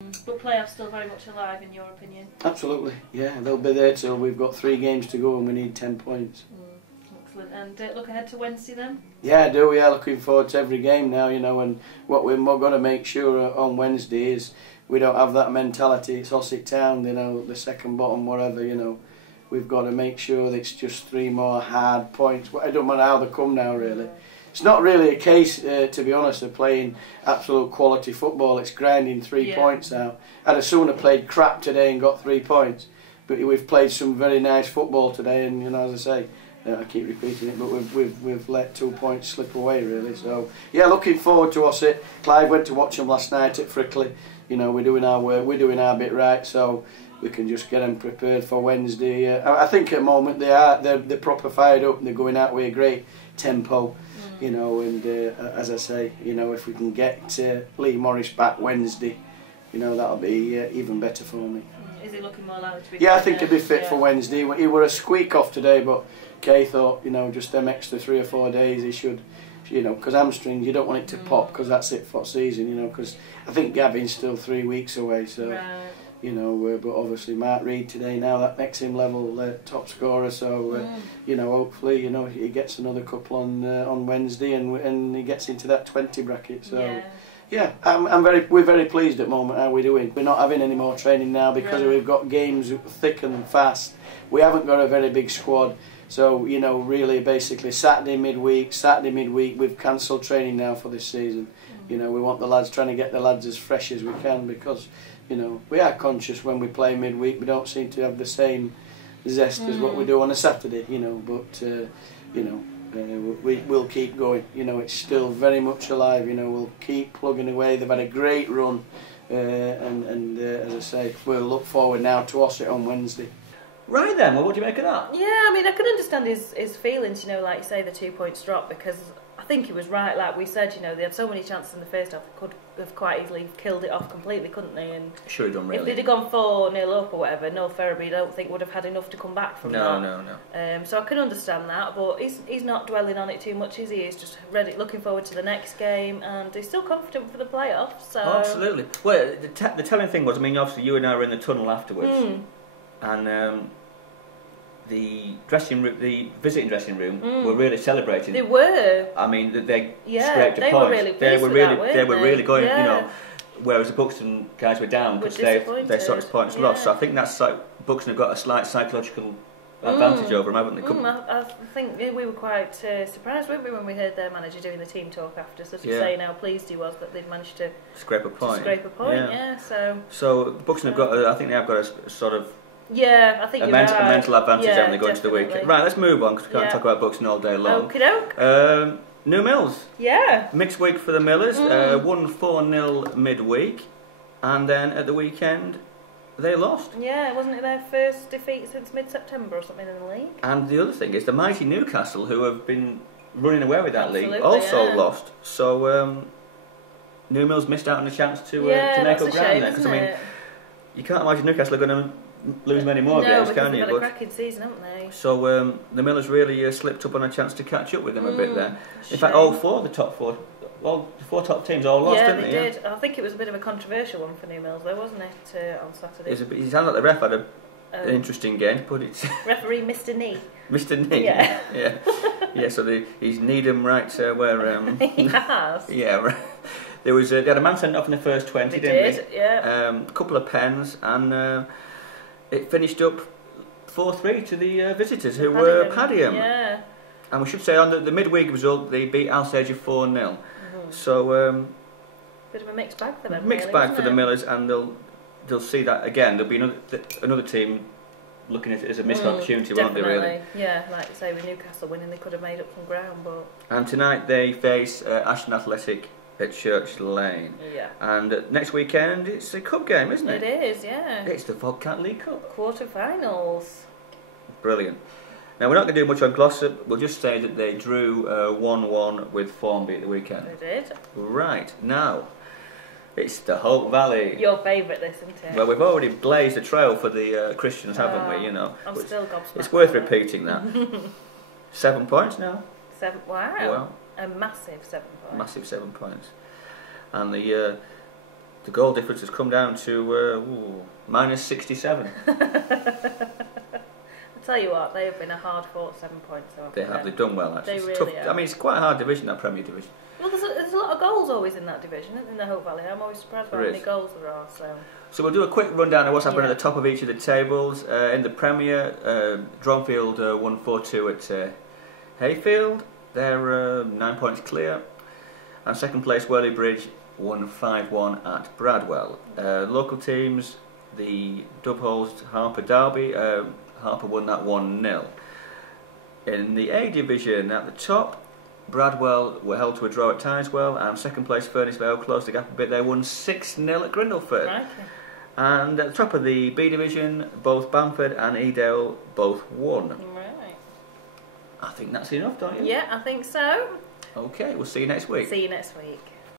But playoffs still very much alive, in your opinion? Absolutely, yeah. They'll be there till we've got 3 games to go and we need 10 points. Excellent. And look ahead to Wednesday then? Yeah, I do. We are looking forward to every game now, you know, and what we're going to make sure on Wednesday is we don't have that mentality. It's Ossett Town, you know, the second bottom, whatever, you know. We've got to make sure that it's just 3 more hard points. It don't matter how they come now, really. It's not really a case, to be honest, of playing absolute quality football. It's grinding 3 points out. I'd have sooner played crap today and got 3 points. But we've played some very nice football today, and you know, as I say, I keep repeating it, but we've let 2 points slip away, really. So yeah, looking forward to Ossett. Clive went to watch them last night at Frickley. You know, we're doing our work, we're doing our bit right, so we can just get them prepared for Wednesday. I think at the moment they're proper fired up and they're going out with a great tempo. You know, and as I say, you know, if we can get Lee Morris back Wednesday, you know, that'll be even better for me. Is he looking more likely to be? Yeah, I think he'll be fit for Wednesday. He were a squeak off today, but Kay thought, you know, just them extra 3 or 4 days he should, you know, because hamstrings, you don't want it to pop because that's it for season, you know, because I think Gavin's still 3 weeks away, so, you know, but obviously Mark Reed today now, that makes him level top scorer, so, you know, hopefully, you know, he gets another couple on Wednesday and he gets into that 20 bracket, so... Yeah, we're very pleased at the moment how we're doing. We're not having any more training now because we've got games thick and fast. We haven't got a very big squad, so you know, really, basically Saturday midweek, we've cancelled training now for this season. You know, we want the lads, trying to get the lads as fresh as we can because, you know, we are conscious when we play midweek. We don't seem to have the same zest as what we do on a Saturday. You know, but you know. We'll keep going, you know, it's still very much alive, you know, we'll keep plugging away. They've had a great run, and as I say, we'll look forward now to Ossett on Wednesday. Right then, well, what do you make of that? Yeah, I mean, I can understand his feelings, you know, like you say, the 2 points drop, because I think he was right, like we said, you know, they had so many chances in the first half, they could have quite easily killed it off completely, couldn't they? And should have done, really. If they'd have gone 4-0 up or whatever, North Ferriby, I don't think would have had enough to come back from that. No. So I can understand that, but he's not dwelling on it too much, is he? He's just ready, looking forward to the next game, and he's still confident for the playoffs. So. Oh, absolutely. Well, the telling thing was, I mean, obviously you and I were in the tunnel afterwards, and the dressing room, the visiting dressing room, were really celebrating. They were. I mean, they scraped a point. Were really they were really, that, they were really going, you know. Whereas the Buxton guys were down because they saw his points lost. So I think that's like Buxton have got a slight psychological advantage over them, haven't they? I think we were quite surprised, weren't we, when we heard their manager doing the team talk after, sort of saying how pleased he was that they'd managed to scrape a point. So Buxton have got, I think they have got a sort of. Yeah, I think a mental advantage haven't they going into the weekend. Right, let's move on because we can't talk about Buxton all day long. Okie doke. New Mills. Yeah. Mixed week for the Millers. Won 4-0 midweek, and then at the weekend they lost. Yeah, wasn't it their first defeat since mid-September or something in the league? And the other thing is the mighty Newcastle, who have been running away with that league, also lost. So New Mills missed out on a chance to make up ground there. Because I mean, you can't imagine Newcastle are going to lose many more games, can you? They've had a cracking season, haven't they? So the Millers really slipped up on a chance to catch up with them a bit there. In fact, all 4 of the top 4, all the 4 top teams all lost, didn't they? Yeah, they did. I think it was a bit of a controversial one for New Mills, though, wasn't it, on Saturday? It sounded like the ref had an interesting game, but it's referee Mr. Knee. Mr. Knee. Yeah. Yeah. So he's kneed him right where. He has. Yeah. Right. They had a man sent off in the first 20, didn't they? Yeah. A couple of pens and. It finished up 4-3 to the visitors, who were Padiham. Yeah. And we should say on the midweek result, they beat Alsager 4-0. So bit of a mixed bag for them. Mixed bag for the Millers, and they'll see that again. There'll be another team looking at it as a missed opportunity, won't they? Really? Yeah, like you say, with Newcastle winning, they could have made up some ground, but. And tonight they face Ashton Athletic at Church Lane. Yeah. And next weekend it's a cup game, isn't it? It is, yeah. It's the Vodcat League Cup. Quarter-finals. Brilliant. Now we're not going to do much on Glossop. We'll just say that they drew 1-1 with Formby at the weekend. They did. Right, now it's the Hope Valley. Your favourite, this, isn't it? Well, we've already blazed a trail for the Christians, haven't we? You know. I'm still gobsmacked. It's worth repeating that. 7 points now. 7. Wow. Well, a massive 7 points. Massive 7 points. And the The goal difference has come down to minus 67. Tell you what, they have been a hard-fought 7 points. They have. They've done well, actually. They really tough. have. I mean, it's quite a hard division, that Premier Division. Well, there's a lot of goals always in that division, isn't there, in the Hope Valley? I'm always surprised by how many goals there are. So we'll do a quick rundown of what's happened at the top of each of the tables. In the Premier, Dronfield won 4-2 at Hayfield. They're 9 points clear. And second place, Worley Bridge won 5-1 at Bradwell. Local teams, the Dubholes Harper Derby. Harper won that 1-0. In the A division, at the top, Bradwell were held to a draw at Tideswell, and second place Furnace Vale closed the gap a bit. They won 6-0 at Grindleford. Okay. And at the top of the B division, both Bamford and Edale both won. Right. I think that's enough, don't you? Yeah, I think so. Okay, we'll see you next week. See you next week.